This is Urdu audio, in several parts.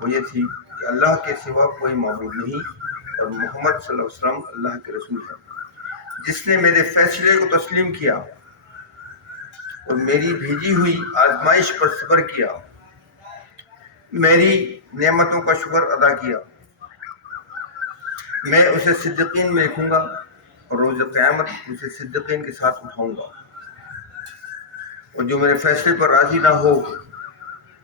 وہ یہ تھی کہ اللہ کے سوا کوئی معبود نہیں اور محمد صلی اللہ علیہ وسلم اللہ کے رسول ہے۔ جس نے میرے فیصلے کو تسلیم کیا اور میری بھیجی ہوئی آزمائش پر صبر کیا، میری نعمتوں کا شکر ادا کیا، میں اسے صدیقین میں لکھوں گا اور روز قیامت اسے صدیقین کے ساتھ اٹھاؤں گا۔ اور جو میرے فیصلے پر راضی نہ ہو،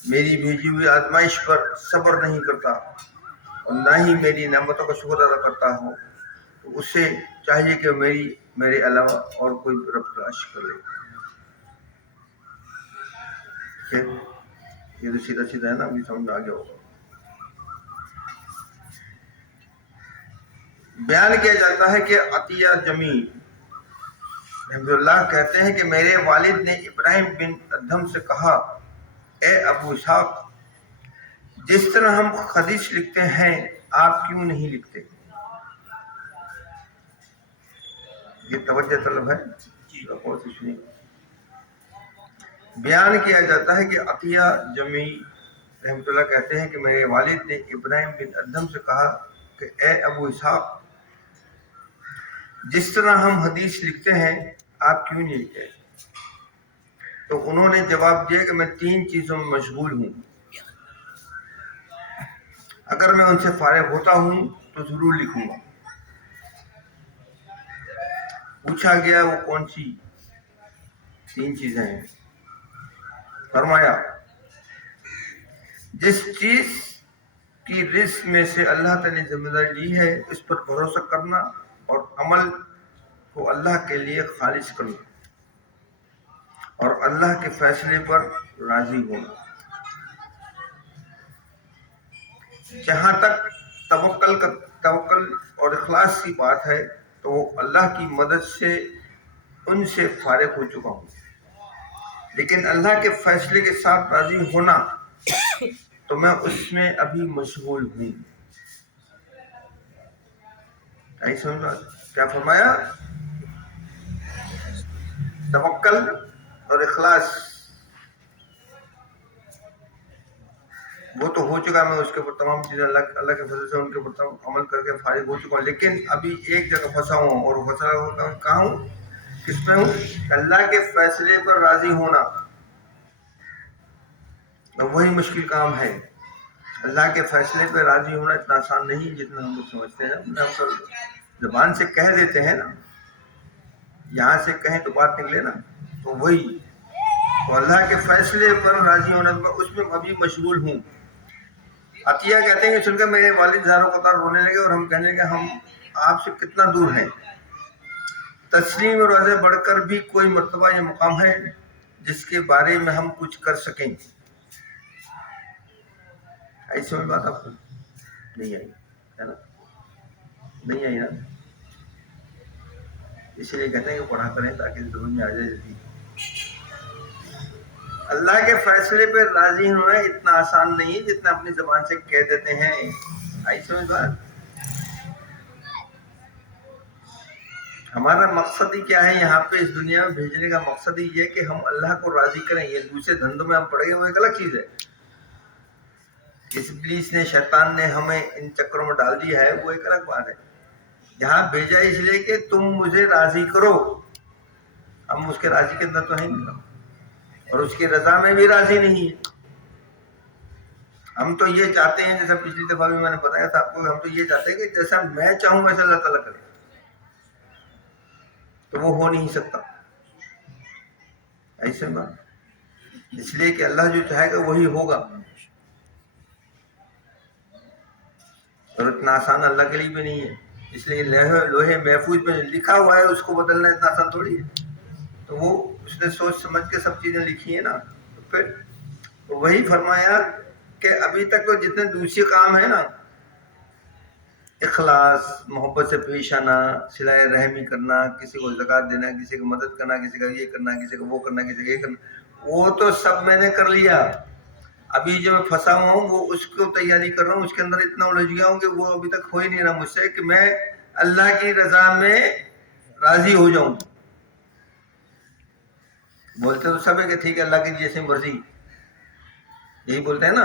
میری بھیجی ہوئی آزمائش پر صبر نہیں کرتا اور نہ ہی میری نعمتوں کا شکر ادا کرتا ہو، تو اسے چاہیے کہ میرے علاوہ اور کوئی رب تلاش کر لے۔ یہ تو سیدھا سیدھا ہے نا، ابھی سمجھ میں آ گیا ہوگا۔ بیان کیا جاتا ہے کہ عطیہ جمی رحمۃ اللہ کہتے ہیں کہ میرے والد نے ابراہیم بن ادھم سے کہا، اے ابو اسحاق، جس طرح ہم حدیث لکھتے ہیں آپ کیوں نہیں لکھتے؟ یہ توجہ طلب ہے، غور سے سنیے۔ بیان کیا جاتا ہے کہ عطیہ جمی رحمۃ اللہ کہتے ہیں کہ میرے والد نے ابراہیم بن ادھم سے کہا کہ اے ابو اسحاق، جس طرح ہم حدیث لکھتے ہیں آپ کیوں نہیں لکھتے؟ تو انہوں نے جواب دیا کہ میں 3 چیزوں میں مشغول ہوں، اگر میں ان سے فارغ ہوتا ہوں تو ضرور لکھوں گا۔ پوچھا گیا وہ کون سی 3 چیزیں ہیں؟ فرمایا، جس چیز کی رزق میں سے اللہ تعالی نے ذمہ داری لی ہے اس پر بھروسہ کرنا اور عمل کو اللہ کے لیے خالص کرنا اور اللہ کے فیصلے پر راضی ہونا۔ جہاں تک توکل اور اخلاص کی بات ہے تو وہ اللہ کی مدد سے ان سے فارغ ہو چکا ہوں، لیکن اللہ کے فیصلے کے ساتھ راضی ہونا تو میں اس میں ابھی مشغول ہوں۔ کیا فرمایا؟ توکل اور اخلاص وہ تو ہو چکا، میں اس کے اوپر تمام چیزیں اللہ کے فضل سے ان کے اوپر عمل کر کے فارغ ہو چکا ہوں، لیکن ابھی ایک جگہ پھنسا ہوں، اور پھنسا کہاں ہوں؟ کس میں ہوں؟ اللہ کے فیصلے پر راضی ہونا وہی مشکل کام ہے۔ اللہ کے فیصلے پہ راضی ہونا اتنا آسان نہیں جتنا ہم لوگ سمجھتے ہیں۔ زبان سے کہہ دیتے ہیں نا، یہاں سے کہیں تو بات نکلے نا، تو وہی تو اللہ کے فیصلے پر راضی ہونا اس میں ابھی مشغول ہوں۔ عطیہ کہتے ہیں کہ سن کر میرے والد زاروں قطار رونے لگے اور ہم کہنے لگے ہم آپ سے کتنا دور ہیں۔ تسلیم اور رضا بڑھ کر بھی کوئی مرتبہ یا مقام ہے جس کے بارے میں ہم کچھ کر سکیں؟ ایسے میں بات آپ کو نہیں آئی ہے نا، نہیں آئی نا، اس لیے کہتے ہیں کہ پڑھا کریں تاکہ سمجھ میں آ جائے جلدی۔ اللہ کے فیصلے پہ راضی ہونا اتنا آسان نہیں ہے جتنا اپنی زبان سے کہہ دیتے ہیں۔ ایسے میں بات ہمارا مقصد ہی کیا ہے یہاں پہ اس دنیا میں بھیجنے کا مقصد ہی یہ کہ ہم اللہ کو راضی کریں۔ یہ دوسرے دھندوں میں ہم پڑے گئے وہ ایک الگ چیز ہے۔ اس ابلیس نے، شیطان نے ہمیں ان چکروں میں ڈال دیا ہے، وہ ایک الگ بات ہے۔ یہاں بھیجا اس لیے کہ تم مجھے راضی کرو، ہم اس کے راضی کے اندر تو ہیں نہیں اور اس کی رضا میں بھی راضی نہیں ہے۔ ہم تو یہ چاہتے ہیں، جیسا پچھلی دفعہ بھی میں نے بتایا تھا آپ کو، ہم تو یہ چاہتے ہیں کہ جیسا میں چاہوں ویسا اللہ تعالیٰ کرے، تو وہ ہو نہیں سکتا۔ ایسے بات اس لیے کہ اللہ جو چاہے گا وہی ہوگا، اور اتنا آسان اللہ کے لیے بھی نہیں ہے۔ اس لیے لوہے محفوظ میں لکھا ہوا ہے اس کو بدلنا اتنا آسان تھوڑی ہے۔ تو وہ اس نے سوچ سمجھ کے سب چیزیں لکھی ہیں نا، تو پھر وہی فرمایا کہ ابھی تک تو جتنے دوسرے کام ہیں نا، اخلاص، محبت سے پیش آنا، صلہ رحمی کرنا، کسی کو زکوٰۃ دینا، کسی کو مدد کرنا، کسی کا یہ کرنا، کسی کو وہ کرنا، کسی کا یہ کرنا، وہ تو سب میں نے کر لیا۔ ابھی جو میں پھنسا ہوا ہوں وہ اس کو تیاری کر رہا ہوں، اس کے اندر اتنا الجھ گیا ہوں کہ وہ ابھی تک ہو ہی نہیں رہا مجھ سے کہ میں اللہ کی رضا میں راضی ہو جاؤں۔ بولتے تو سب ہے کہ ٹھیک ہے اللہ کی جیسے مرضی، یہی بولتے ہیں نا،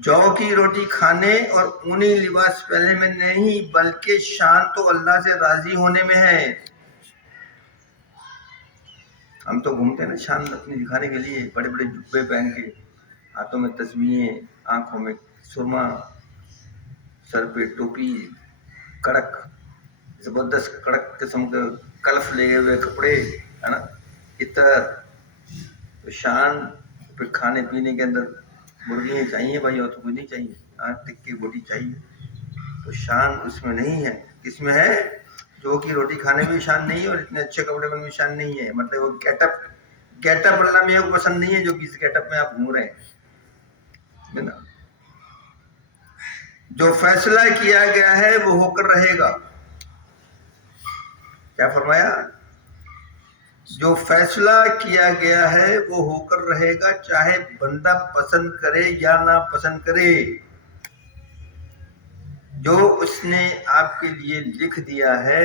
جو کی روٹی کھانے اور اونی لباس پہننے میں نہیں، بلکہ شان تو اللہ سے راضی ہونے میں ہے۔ ہم تو گھومتے ہیں نا شان اپنی دکھانے کے لیے، بڑے بڑے جبے پہن کے، ہاتھوں میں تسبیحیں، آنکھوں میں سرما، سر پہ ٹوپی، کڑک زبردست کڑک قسم کے کلف لگے ہوئے کپڑے، ہے نا، عطر، تو شان پھر کھانے پینے کے اندر مرغیاں چاہیے بھائی، اور تو کچھ نہیں چاہیے، ٹکی بوٹی چاہیے، تو شان اس میں نہیں ہے۔ کس میں ہے؟ جو کی روٹی کھانے میں بھی شان نہیں ہے اور اتنے اچھے کپڑے میں بھی شان نہیں ہے، مطلب وہ گیٹ اپ اللہ میرے کو پسند نہیں ہے، جو کس گیٹ اپ میں آپ گھوم رہے ہیں نا۔ جو فیصلہ کیا گیا ہے وہ ہو کر رہے گا، کیا فرمایا؟ جو فیصلہ کیا گیا ہے وہ ہو کر رہے گا، چاہے بندہ پسند کرے یا نہ پسند کرے۔ جو اس نے آپ کے لیے لکھ دیا ہے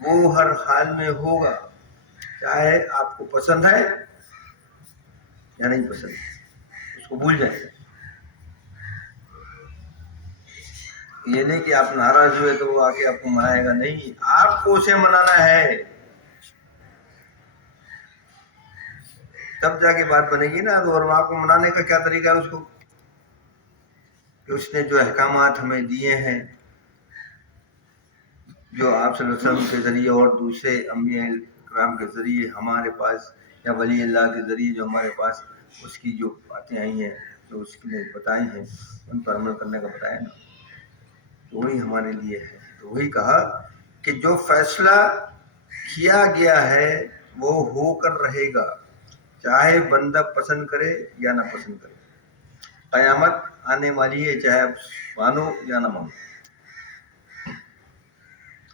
وہ ہر حال میں ہوگا، چاہے آپ کو پسند ہے یا نہیں پسند، اس کو بھول جائیں۔ یہ نہیں کہ آپ ناراض ہوئے تو وہ آ کے آپ کو منائے گا، نہیں، آپ کو اسے منانا ہے، تب جا کے بات بنے گی نا۔ اور آپ کو منانے کا کیا طریقہ ہے اس کو؟ کہ اس نے جو احکامات ہمیں دیے ہیں، جو آپ صلی اللہ علیہ وسلم کے ذریعے اور دوسرے انبیاء کرام کے ذریعے ہمارے پاس، یا ولی اللہ کے ذریعے جو ہمارے پاس اس کی جو باتیں آئی ہیں، جو اس نے بتائی ہیں، ان پر عمل کرنے کا بتایا نا، تو وہی ہمارے لیے ہے۔ تو وہی کہا کہ جو فیصلہ کیا گیا ہے وہ ہو کر رہے گا، چاہے بندہ پسند کرے یا نہ پسند کرے۔ قیامت آنے والی ہے، چاہے آپ مانو یا نہ مانو،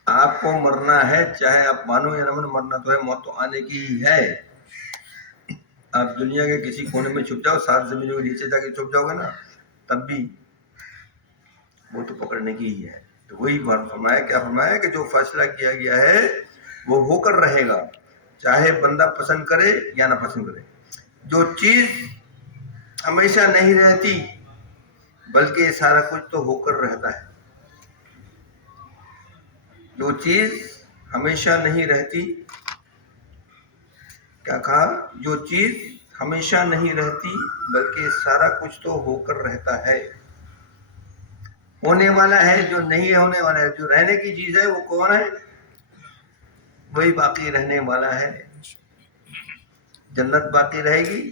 آپ کو مرنا ہے، چاہے آپ مانو یا نہ مانو، مرنا تو ہے، موت تو آنے کی ہی ہے۔ آپ دنیا کے کسی کونے میں چھپ جاؤ، 7 زمینوں کے نیچے جا کے چھپ جاؤ گے نا، تب بھی وہ تو پکڑنے کی ہی ہے۔ تو وہی فرمایا، کیا فرمایا کہ جو فیصلہ کیا گیا ہے وہ ہو کر رہے گا، چاہے بندہ پسند کرے یا نہ پسند کرے۔ جو چیز ہمیشہ نہیں رہتی بلکہ سارا کچھ تو ہو کر رہتا ہے، جو چیز ہمیشہ نہیں رہتی، کیا کہا؟ جو چیز ہمیشہ نہیں رہتی بلکہ سارا کچھ تو ہو کر رہتا ہے۔ ہونے والا ہے جو نہیں ہونے والا ہے، جو رہنے کی چیز ہے وہ کون ہے؟ وہی باقی رہنے والا ہے۔ جنت باقی رہے گی،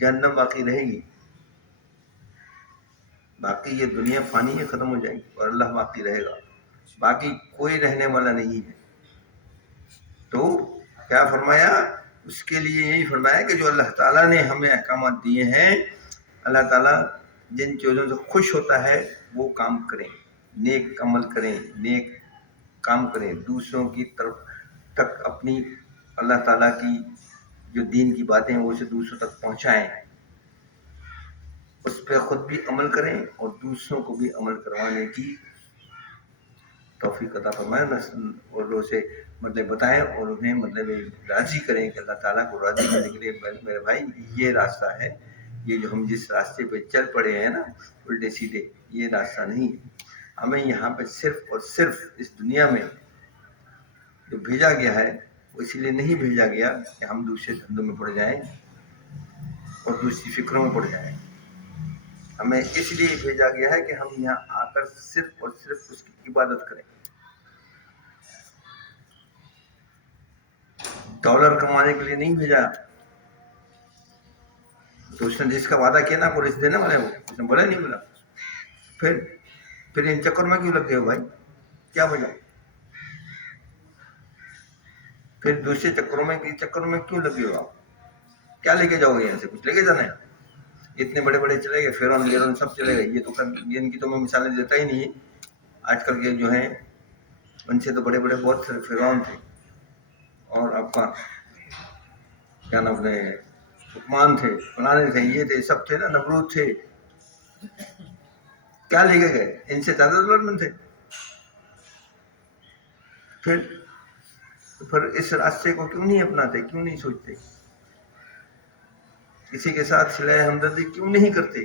جہنم باقی رہے گی، باقی یہ دنیا فانی ہے، ختم ہو جائے گی، اور اللہ باقی رہے گا، باقی کوئی رہنے والا نہیں ہے۔ تو کیا فرمایا؟ اس کے لیے یہی فرمایا کہ جو اللہ تعالیٰ نے ہمیں احکامات دیے ہیں، اللہ تعالیٰ جن چیزوں سے خوش ہوتا ہے وہ کام کریں، نیک عمل کریں، نیک کام کریں، دوسروں کی طرف تک اپنی اللہ تعالیٰ کی جو دین کی باتیں ہیں وہ اسے دوسروں تک پہنچائیں، اس پہ خود بھی عمل کریں اور دوسروں کو بھی عمل کروانے کی توفیق عطا فرمائے، اور اسے مطلب بتائیں اور انہیں مطلب راضی کریں کہ اللہ تعالیٰ کو راضی کرنے کے لیے میرے بھائی یہ راستہ ہے، یہ جو ہم جس راستے پہ چل پڑے ہیں نا الٹے سیدھے، یہ راستہ نہیں ہے۔ ہمیں یہاں پہ صرف اور صرف اس دنیا میں جو بھیجا گیا ہے وہ اسی لیے نہیں بھیجا گیا کہ ہم دوسرے دھندوں میں پڑ جائیں اور دوسری فکروں میں پڑ جائیں، ہمیں اس لیے بھیجا گیا ہے کہ ہم یہاں آ کر صرف اور صرف اس کی عبادت کریں۔ ڈالر کمانے کے لیے نہیں بھیجا، تو اس نے جس کا وعدہ کیا نا پولیس دینے والے، اس نے بولا نہیں بولا، پھر ان چکر میں کیوں لگتے ہو بھائی؟ کیا وجہ؟ پھر دوسرے چکروں میں کیوں لگے ہو آپ؟ کیا لے کے جاؤ گے یہاں سے؟ کچھ لے کے جانا ہے؟ اتنے بڑے بڑے چلے گئے، فرعون سب چلے گئے، یہ تو ان کی تو میں مثالیں دیتا ہی نہیں، آج کل کے جو ہیں ان سے تو بڑے بڑے بہت سارے فرعون تھے، اور آپ کا کیا نام ہے، حکمان تھے، فلانے تھے، یہ تھے، سب تھے نا، نمرود تھے، کیا لے کے گئے؟ ان سے زیادہ دولت مند تھے۔ پھر اس راستے کو کیوں نہیں اپناتے، کیوں نہیں سوچتے، کسی کے ساتھ صلح ہمدردی کیوں نہیں کرتے؟